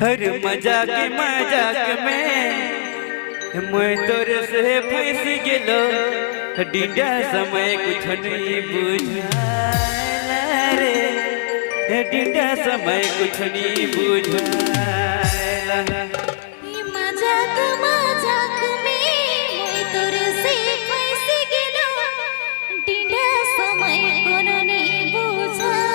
हर मजाक में मैं तोरे से फंस गेलो डिंडा समय कुछ नहीं बुझाला रे डिंडा समय कुछ नहीं बुझाला मजाक में मैं तोरे से फंस गेलो डिंडा समय कोनो नहीं बुझाला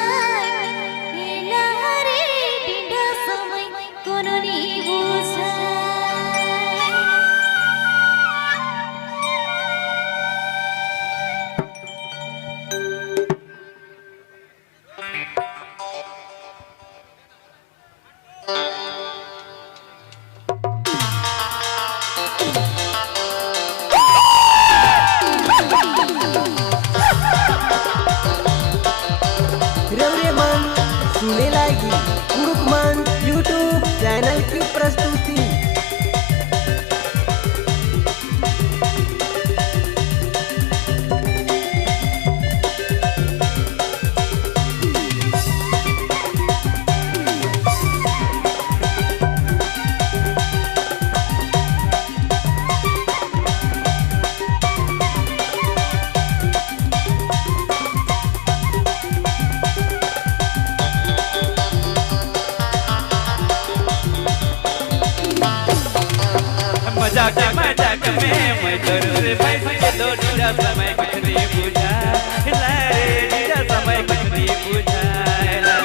रे डिंडा समय कोनो नहीं बुझाला सुने लागी गुरुकुमान यूट्यूब चैनल की प्रस्तुति। मजाक में मैं तोरे से फंस गेलो डिंडा समय कुछ नहीं बुझाला रे डिंडा समय कुछ नहीं बुझाला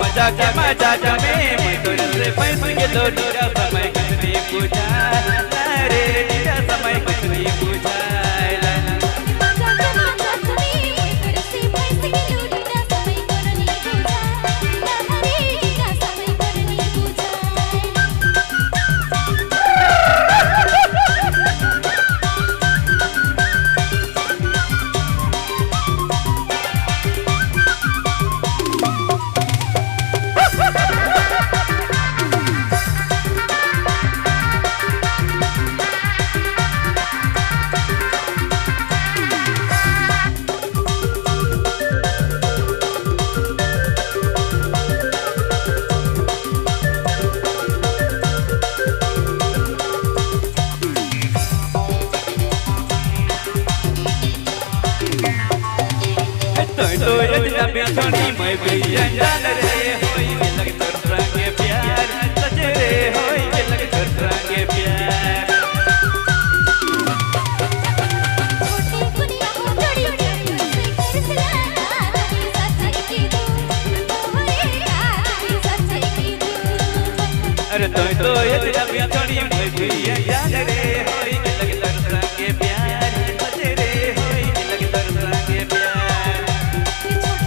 मजाक में मैं तोरे से फंस गेलो डिंडा समय कुछ नहीं बुझाला रे डिंडा समय कुछ नहीं बुझाला तो इतना बिछड़ी मैं भी अनजान रे होई के लग तोर रंगे प्यार सच रे होई के लग तोर रंगे प्यार अरे तो इतना बिछड़ी मैं भी अनजान रे होई के लग तोर रंगे प्यार सच रे होई के लग तोर रंगे प्यार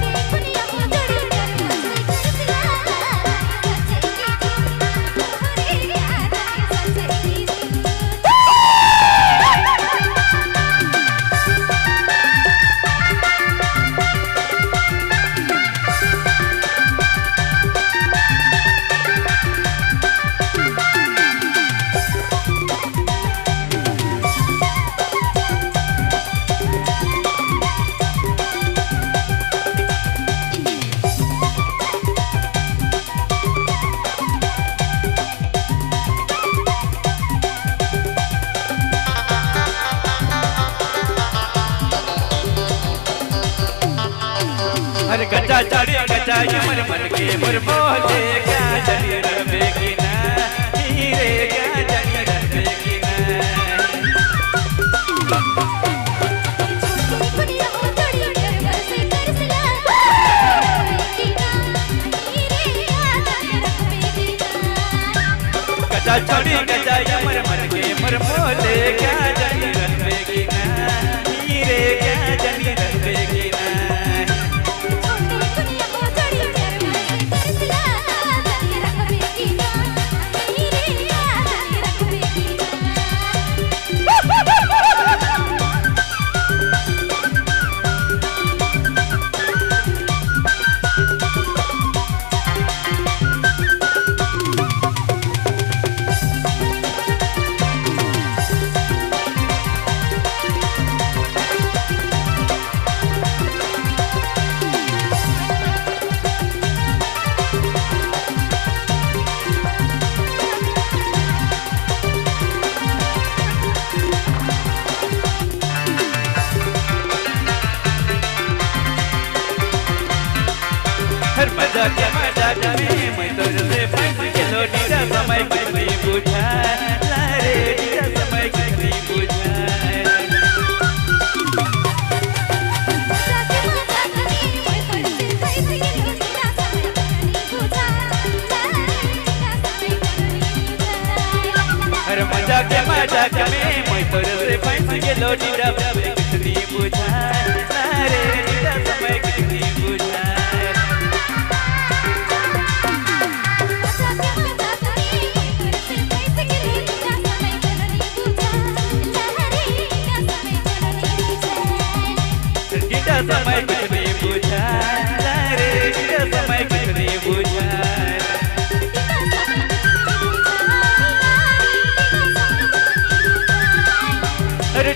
हर गचा चढ़ी गचा मन मन के मोर बोले क्या जनी रवे की ना हीरे क्या जनी रवे की ना गचा चढ़ी गचा मन मन के मोर बोले क्या जनी रवे की ना हीरे क्या जनी रवे की ना Thank you. मजाक में मैं तोरे से फंस गेलो डीडा समय कुछ नहीं बुझाए रे डीडा समय कुछ नहीं बुझाए डीडा समय कुछ नहीं बुझाए रे डीडा समय कुछ नहीं बुझाए अरे